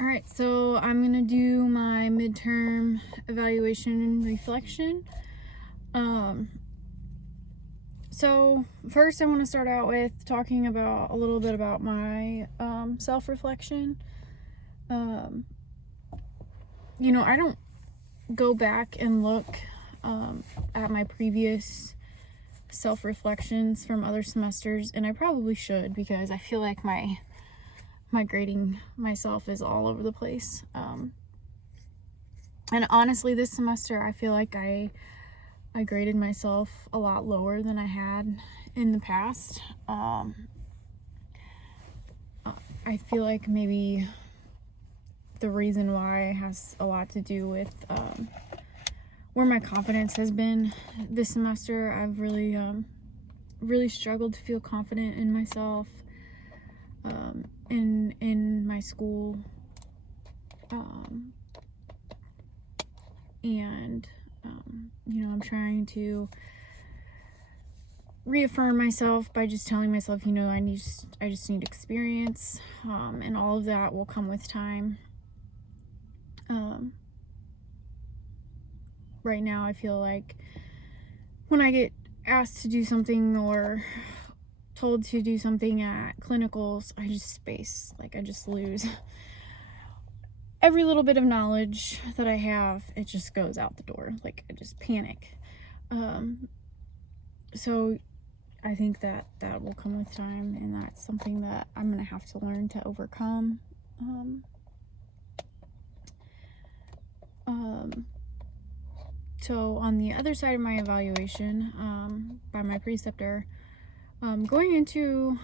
Alright, so I'm gonna do my midterm evaluation and reflection. So first I want to start out with talking about a little bit about my self-reflection. I don't go back and look at my previous self-reflections from other semesters, and I probably should, because I feel like my grading myself is all over the place. And honestly, this semester I feel like I graded myself a lot lower than I had in the past. I feel like maybe the reason why has a lot to do with where my confidence has been this semester. I've really struggled to feel confident in myself, in my school, and I'm trying to reaffirm myself by just telling myself, I just need experience, and all of that will come with time. Right now I feel like when I get asked to do something or told to do something at clinicals, I just space, I just lose every little bit of knowledge that I have. It just goes out the door. I just panic. So I think that will come with time, and that's something that I'm gonna have to learn to overcome. So on the other side of my evaluation, by my preceptor, going into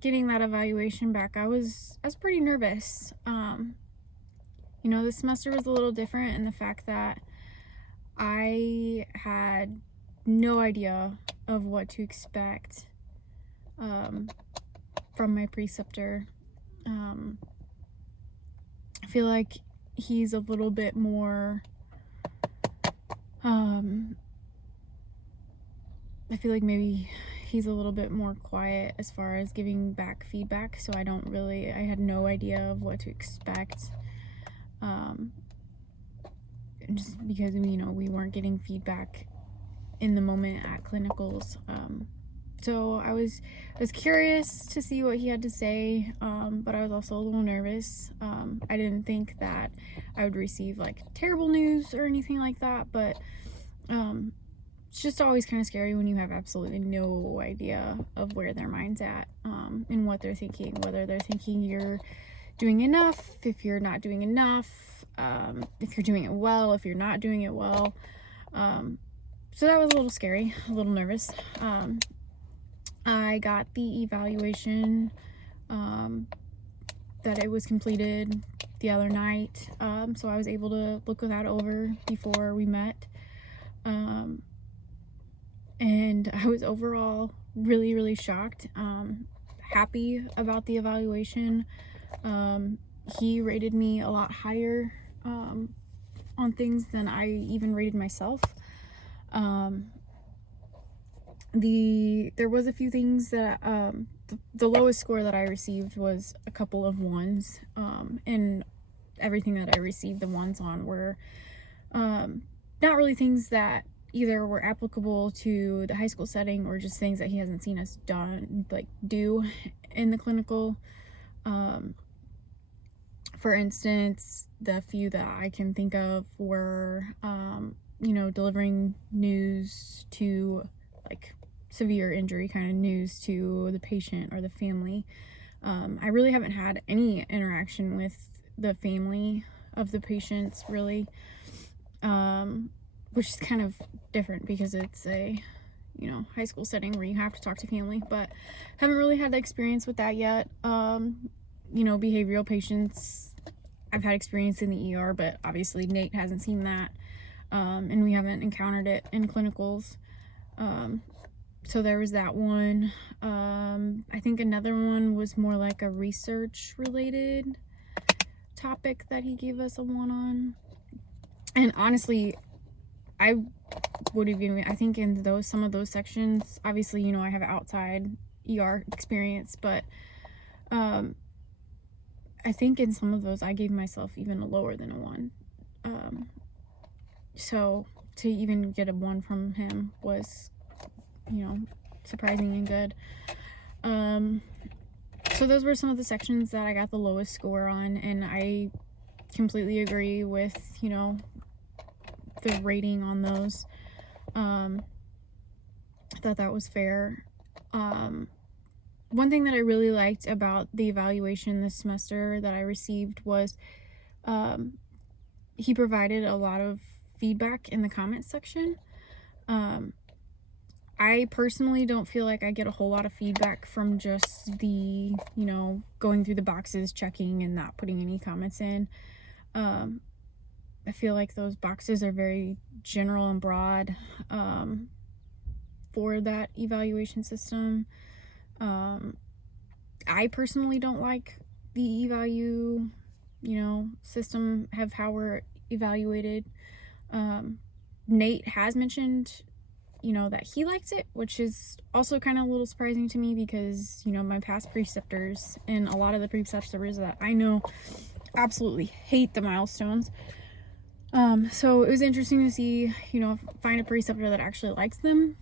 getting that evaluation back, I was pretty nervous. This semester was a little different in the fact that I had no idea of what to expect from my preceptor. I feel like he's a little bit more, I feel like maybe he's a little bit more quiet as far as giving back feedback, so I had no idea of what to expect. Just because, we weren't getting feedback in the moment at clinicals. So I was curious to see what he had to say, but I was also a little nervous. I didn't think that I would receive terrible news or anything like that, but it's just always kind of scary when you have absolutely no idea of where their mind's at, and what they're thinking, whether they're thinking you're doing enough, if you're not doing enough, if you're doing it well, if you're not doing it well. So that was a little scary, a little nervous. I got the evaluation, that it was completed the other night, so I was able to look that over before we met, and I was overall really, really shocked, happy about the evaluation. He rated me a lot higher on things than I even rated myself. There was a few things that the lowest score that I received was a couple of ones, and everything that I received the ones on were not really things that either were applicable to the high school setting or just things that he hasn't seen us do in the clinical. For instance, the few that I can think of were, delivering news to, severe injury kind of news to the patient or the family. I really haven't had any interaction with the family of the patients, really, which is kind of different because it's a, high school setting where you have to talk to family, but haven't really had the experience with that yet. Behavioral patients, I've had experience in the ER, but obviously Nate hasn't seen that, and we haven't encountered it in clinicals. So there was that one. I think another one was more like a research related topic that he gave us a one on. And honestly, I would have given, I think in some of those sections, obviously, I have outside ER experience, but I think in some of those I gave myself even a lower than a 1. So to even get a 1 from him was, surprising and good. So those were some of the sections that I got the lowest score on, and I completely agree with, the rating on those. I thought that was fair. One thing that I really liked about the evaluation this semester that I received was he provided a lot of feedback in the comments section. I personally don't feel like I get a whole lot of feedback from just the, going through the boxes, checking, and not putting any comments in. I feel like those boxes are very general and broad for that evaluation system. I personally don't like the evalu, system of how we're evaluated. Nate has mentioned, that he likes it, which is also kind of a little surprising to me because, my past preceptors and a lot of the preceptors that I know absolutely hate the milestones. So it was interesting to see, find a preceptor that actually likes them.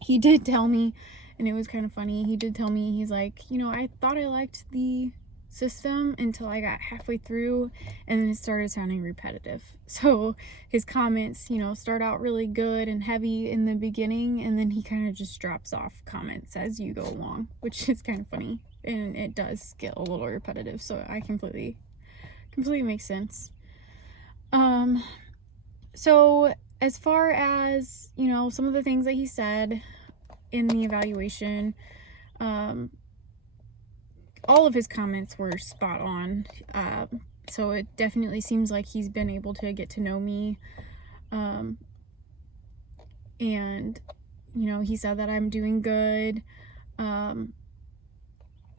He did tell me, and it was kind of funny, he did tell me, he's like, I thought I liked the system until I got halfway through, and then it started sounding repetitive. So his comments, start out really good and heavy in the beginning, and then he kind of just drops off comments as you go along, which is kind of funny, and it does get a little repetitive, so I completely makes sense. So as far as, some of the things that he said in the evaluation, all of his comments were spot on. So it definitely seems like he's been able to get to know me. And, he said that I'm doing good.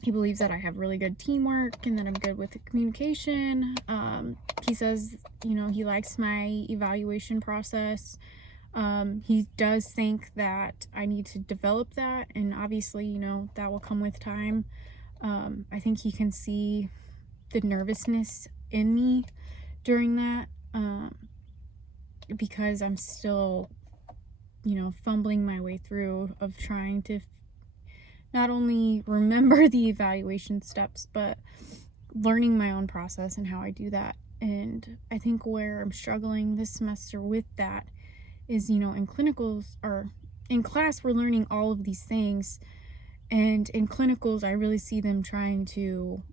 He believes that I have really good teamwork and that I'm good with the communication. He says, he likes my evaluation process. He does think that I need to develop that, and obviously, that will come with time. I think he can see the nervousness in me during that, because I'm still, fumbling my way through of trying to not only remember the evaluation steps, but learning my own process and how I do that. And I think where I'm struggling this semester with that is, in clinicals or in class, we're learning all of these things. And in clinicals, I really see them trying to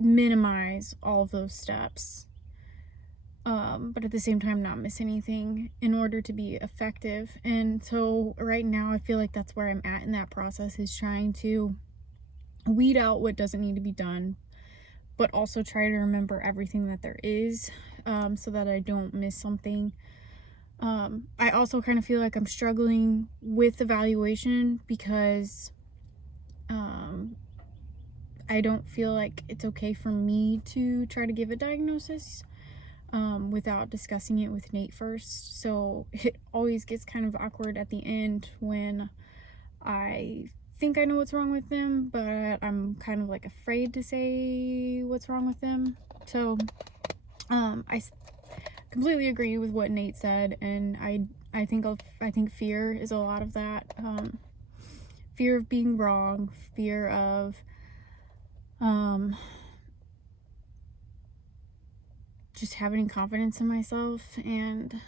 minimize all of those steps. But at the same time, not miss anything in order to be effective. And so right now, I feel like that's where I'm at in that process, is trying to weed out what doesn't need to be done, but also try to remember everything that there is, so that I don't miss something. I also kind of feel like I'm struggling with evaluation because I don't feel like it's okay for me to try to give a diagnosis without discussing it with Nate first. So it always gets kind of awkward at the end when I think I know what's wrong with them, but I'm kind of like afraid to say what's wrong with them. So I completely agree with what Nate said, and I think fear is a lot of that. Fear of being wrong, fear of just having confidence in myself, and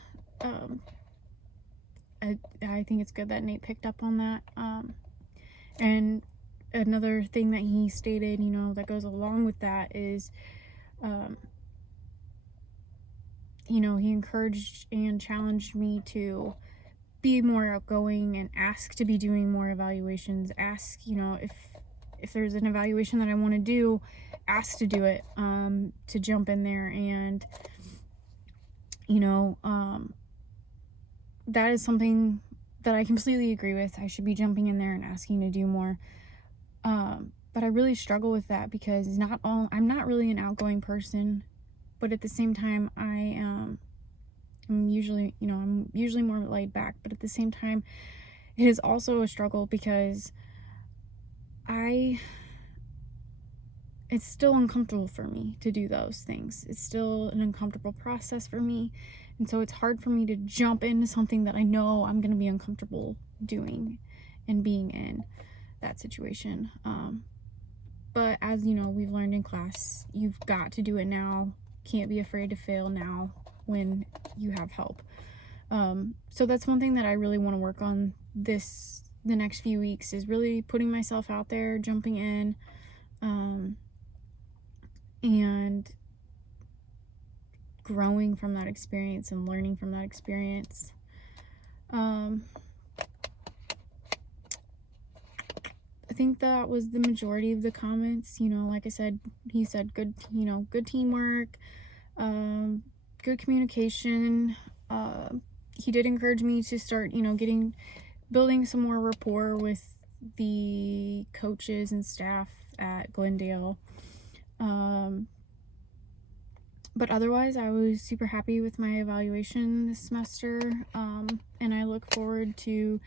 I think it's good that Nate picked up on that. And another thing that he stated, that goes along with that is, he encouraged and challenged me to be more outgoing and ask to be doing more evaluations. Ask, if there's an evaluation that I want to do, ask to do it, to jump in there. And, that is something that I completely agree with. I should be jumping in there and asking to do more. But I really struggle with that because I'm not really an outgoing person, but at the same time, I'm usually more laid back, but at the same time, it is also a struggle because I it's still uncomfortable for me to do those things. It's still an uncomfortable process for me. And so it's hard for me to jump into something that I know I'm going to be uncomfortable doing and being in that situation. But as you know, we've learned in class, you've got to do it now. Can't be afraid to fail now when you have help. So that's one thing that I really want to work on the next few weeks, is really putting myself out there, jumping in, and growing from that experience and learning from that experience. I think that was the majority of the comments. You know, like I said, he said good teamwork, good communication. He did encourage me to start, building some more rapport with the coaches and staff at Glendale. But otherwise, I was super happy with my evaluation this semester, and I look forward to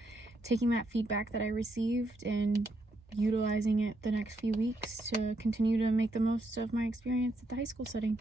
taking that feedback that I received and utilizing it the next few weeks to continue to make the most of my experience at the high school setting.